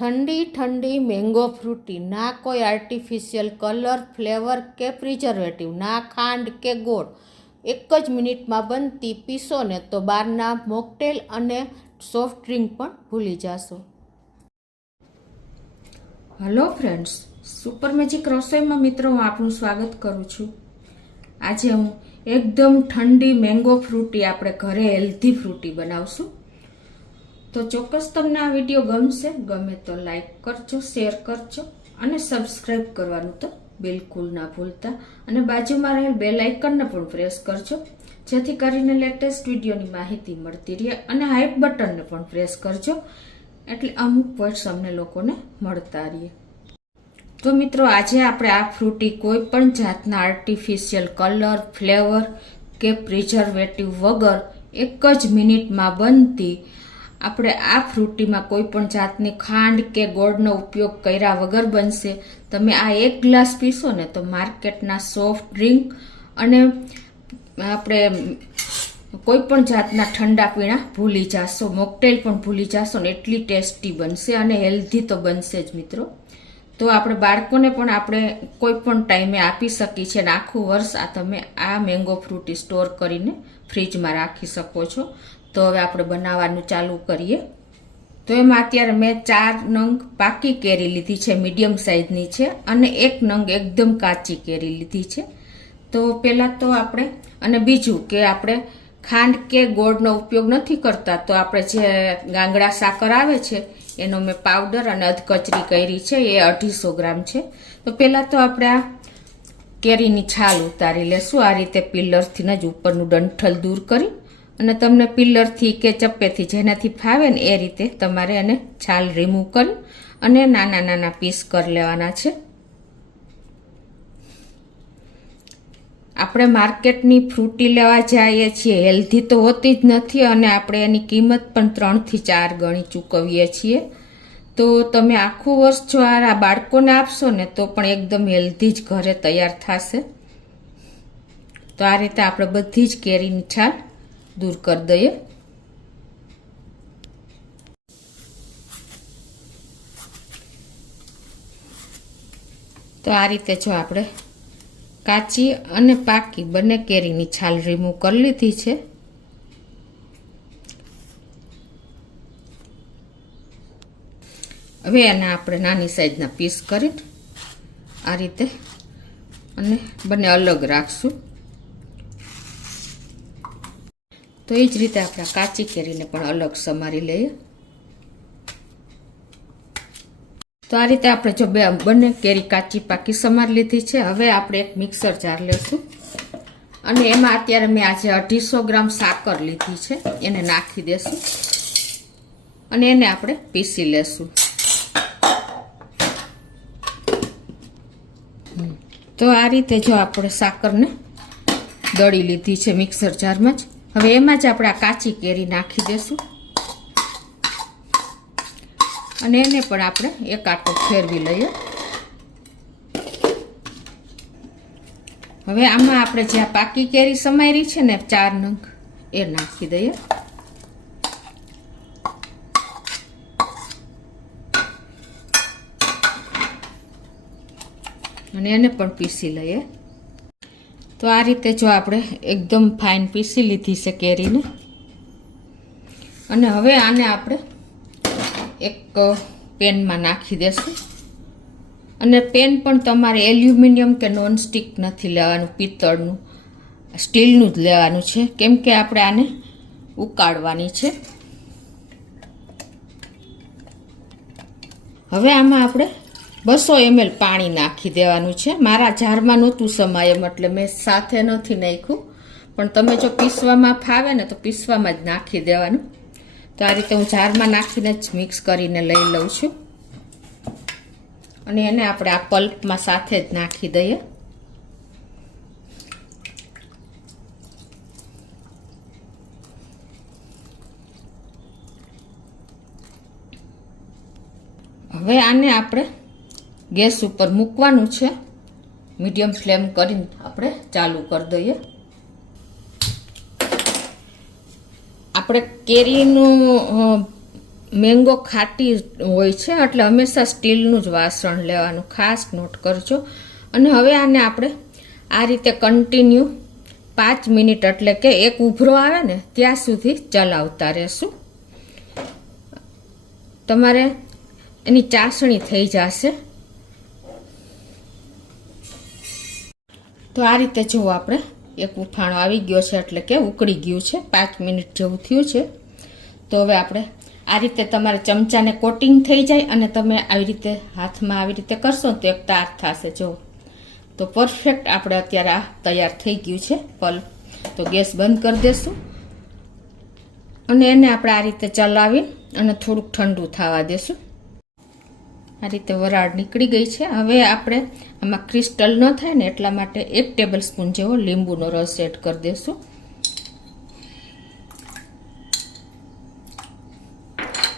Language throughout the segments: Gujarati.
ठंडी ठंडी मैंगो फ्रूटी, ना कोई आर्टिफिशियल कलर फ्लेवर के प्रिजर्वेटिव, ना खांड के गोળ, एक ज मिनिटमां बनती पीसो ने तो बाરના મોકટેલ અને સોફ્ટ ડ્રિંક પણ ભૂલી જાશો। હેલો ફ્રેન્ડ્સ, સુપર મેજિક રસોઈમાં મિત્રો હું આપનું સ્વાગત કરું છું। આજે હું એકદમ ઠંડી મેંગો ફ્રૂટી આપણે ઘરે હેલ્ધી ફ્રૂટી બનાવશું। તો ચોક્કસ તમને આ વિડીયો ગમશે, ગમે તો લાઈક કરજો, શેર કરજો અને સબસ્ક્રાઈબ કરવાનું તો બિલકુલ ના ભૂલતા અને બાજુમાં રહેલ બેલ આઇકનને પણ પ્રેસ કરજો, જેથી કરીને લેટેસ્ટ વિડીયોની માહિતી મળતી રહે અને હાઈપ બટનને પણ પ્રેસ કરજો, એટલે અમુક પોઈન્ટ્સ અમને લોકોને મળતા રહે। તો મિત્રો, આજે આપણે આ ફ્રૂટી કોઈ પણ જાતના આર્ટિફિશિયલ કલર, ફ્લેવર કે પ્રિઝર્વેટિવ વગર એક જ મિનિટમાં બનતી આપણે આ ફ્રૂટીમાં કોઈ પણ જાતની ખાંડ કે ગોળનો ઉપયોગ કર્યા વગર બનશે। તમે આ એક ગ્લાસ પીશો ને તો માર્કેટના સોફ્ટ ડ્રિંક અને આપણે કોઈ પણ જાતના ઠંડા પીણા ભૂલી જાશો, મોકટેલ પણ ભૂલી જાશો ને એટલી ટેસ્ટી બનશે અને હેલ્ધી તો બનશે જ મિત્રો। તો આપણે બાળકોને પણ આપણે કોઈ પણ ટાઈમે આપી શકીએ છીએ અને આખું વર્ષ આ તમે આ મેંગો ફ્રૂટી સ્ટોર કરીને ફ્રીજમાં રાખી શકો છો। તો હવે આપણે બનાવવાનું ચાલુ કરીએ। તો એમાં અત્યારે મેં 4 નંગ પાકી કેરી લીધી છે, મીડિયમ સાઇઝની છે, અને 1 નંગ એકદમ કાચી કેરી લીધી છે। તો પહેલાં તો આપણે, અને બીજું કે આપણે ખાંડ કે ગોળનો ઉપયોગ નથી કરતા, તો આપણે જે ગાંગડા સાકર આવે છે એનો મેં પાવડર અને અધકચરી કરી છે, એ 250 ગ્રામ છે। તો પહેલાં તો આપણે આ કેરીની છાલ ઉતારી લેશું, આ રીતે પિલરથી જ ઉપરનું ડંઠલ દૂર કરી, અને તમને પિલરથી કે ચપ્પેથી જેનાથી ફાવે ને એ રીતે તમારે એને છાલ રિમૂવ કરી અને નાના નાના પીસ કરી લેવાના છે। આપણે માર્કેટની ફ્રૂટી લેવા જઈએ છીએ, હેલ્ધી તો હોતી જ નથી અને આપણે એની કિંમત પણ 3 થી 4 ગણી ચૂકવીએ છીએ। તો તમે આખું વર્ષ જો આ બાળકોને આપશો ને તો પણ એકદમ હેલ્ધી જ ઘરે તૈયાર થશે। તો આ રીતે આપણે બધી જ કેરીની છાલ દૂર કરી દઈએ। તો આ રીતે જો આપણે કાચી અને પાકી બંને કેરીની છાલ રિમૂવ કરી લીધી છે। હવે એના આપણે નાની સાઈઝના પીસ કરી આ રીતે અને બંને અલગ રાખશું। તો એ જ રીતે આપણે કાચી કેરીને પણ અલગ સમારી લઈએ। તો આ રીતે આપણે જો બંને કેરી કાચી પાકી સમારી લીધી છે। હવે આપણે એક મિક્સર જાર લેશું અને એમાં અત્યારે મેં આજે 250 ગ્રામ સાકર લીધી છે, એને નાખી દેશું અને એને આપણે પીસી લેશું। તો આ રીતે જો આપણે સાકરને દળી લીધી છે મિક્સર જારમાં જ। હવે એમાં જ આપણે આ કાચી કેરી નાખી દેશું અને એને પણ આપણે એક આટો ફેરવી લઈએ। હવે આમાં આપણે જે આ પાકી કેરી સમારી છે ને 4 નંગ, એ નાખી દઈએ અને એને પણ પીસી લઈએ। તો આ રીતે જો આપણે એકદમ ફાઇન પીસી લીધી છે કેરીને, અને હવે આને આપણે એક પેનમાં નાખી દેશું। અને પેન પણ તમારે એલ્યુમિનિયમ કે નોનસ્ટિક નથી લેવાનું, પિત્તળનું, સ્ટીલનું જ લેવાનું છે, કેમ કે આપણે આને ઉકાળવાની છે। હવે આમાં આપણે 200 ml પાણી નાખી દેવાનું છે। મારા જારમાં નહોતું સમાય એમ એટલે મેં સાથે નથી નાખ્યું, પણ તમે જો પીસવામાં ફાવે ને તો પીસવામાં જ નાખી દેવાનું। તો આ રીતે હું જારમાં નાખીને જ મિક્સ કરીને લઈ લઉં છું અને એને આપણે આ પલ્પમાં સાથે જ નાખી દઈએ। હવે આને આપણે ગેસ ઉપર મૂકવાનું છે, મીડિયમ ફ્લેમ કરીને આપણે ચાલુ કરી દઈએ। આપણે કેરીનું મેંગો ખાટી હોય છે, એટલે હંમેશા સ્ટીલનું જ વાસણ લેવાનું, ખાસ નોટ કરજો. અને હવે આને આપણે આ રીતે કન્ટિન્યુ 5 મિનિટ એટલે કે એક ઉભરો આવે ને ત્યાં સુધી ચલાવતા રહેશું. તમારે એની ચાસણી થઈ જશે. તો આ રીતે જો આપણે એક ઉફાણો આવી ગયો છે, એટલે કે ઉકળી ગયું છે, 5 મિનિટ જેવું થયું છે. તો હવે આપણે આ રીતે તમારે ચમચાને કોટિંગ થઈ જાય અને તમે આવી રીતે હાથમાં આવી રીતે કરશો તો એક તાર થશે. જો તો પરફેક્ટ આપણે અત્યારે આ તૈયાર થઈ ગયું છે પલ્પ. તો ગેસ બંધ કરી દેશું અને એને આપણે આ રીતે ચલાવી અને થોડુંક ઠંડુ થવા દેશું. આ રીતે વરાળ નીકળી ગઈ છે. હવે આપણે આમાં ક્રિસ્ટલ ન થાય ને એટલા માટે 1 ટેબલ સ્પૂન જેવો લીંબુનો રસ એડ કરી દેશું.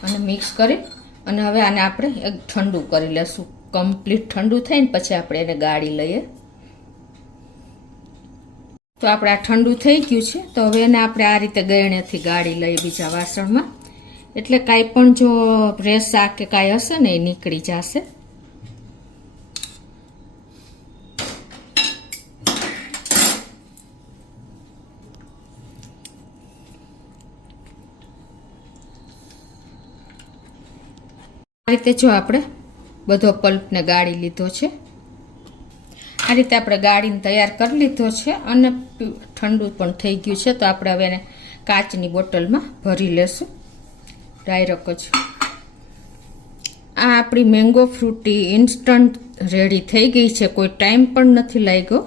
અને મિક્સ કરી અને હવે આને આપણે એક ઠંડુ કરી લેશું. કમ્પ્લીટ ઠંડુ થઈને પછી આપણે એને ગાળી લઈએ. તો આપણે આ ઠંડુ થઈ ગયું છે. તો હવે એને આપણે આ રીતે ગળણેથી ગાળી લઈએ બીજા વાસણમાં, એટલે કાંઈ પણ જો રેસા કે કાંઈ હશે ને એ નીકળી જશે. આ રીતે જો આપણે બધો પલ્પને ગાળી લીધો છે. આ રીતે આપણે ગાળીને તૈયાર કરી લીધો છે અને ઠંડુ પણ થઈ ગયું છે. તો આપણે હવે એને કાચની બોટલમાં ભરી લેશું ડાયરેક્ટ જ. આ આપણી મેંગો ફ્રૂટી ઇન્સ્ટન્ટ રેડી થઈ ગઈ છે, કોઈ ટાઈમ પણ નથી લાગ્યો.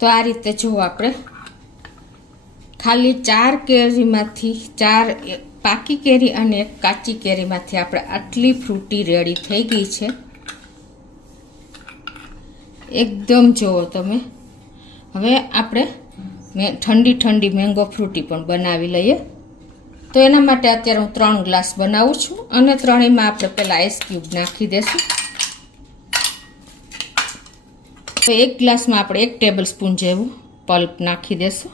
તો આ રીતે જો આપણે ખાલી 4 કેરીમાંથી 4 પાકી કેરી અને 1 કાચી કેરીમાંથી આપણે આટલી ફ્રૂટી રેડી થઈ ગઈ છે. એકદમ જુઓ તમે. હવે આપણે ઠંડી ઠંડી મેંગો ફ્રૂટી પણ બનાવી લઈએ. તો એના માટે અત્યારે હું 3 ગ્લાસ બનાવું છું અને ત્રણેયમાં આપણે પહેલાં આઈસ ક્યુબ નાખી દઈશું. તો 1 ગ્લાસમાં આપણે 1 ટેબલ સ્પૂન જેવું પલ્પ નાખી દેશું.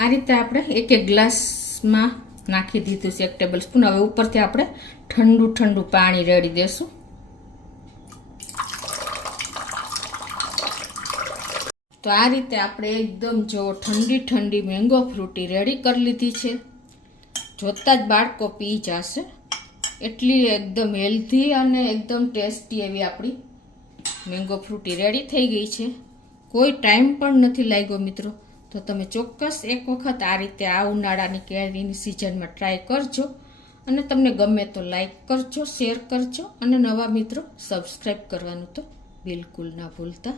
આ રીતે આપણે 1 ગ્લાસમાં નાખી દીધું છે 1 ટેબલ સ્પૂન. હવે ઉપરથી આપણે ઠંડુ ઠંડુ પાણી રેડી દેશું. તો આ રીતે આપણે એકદમ જો ઠંડી ઠંડી મેંગો ફ્રૂટી રેડી કરી લીધી છે. જોતા જ બાળકો પી જશે, એટલી એકદમ હેલ્ધી અને એકદમ ટેસ્ટી એવી આપણી મેંગો ફ્રૂટી રેડી થઈ ગઈ છે. કોઈ ટાઈમ પણ નથી લાગ્યો મિત્રો. તો તમે ચોક્કસ એક વખત આ રીતે આ ઉનાળાની કેરીની સિઝનમાં ટ્રાય કરજો અને તમને ગમે તો લાઈક કરજો, શેર કરજો અને નવા મિત્રો સબસ્ક્રાઈબ કરવાનું તો બિલકુલ ના ભૂલતા.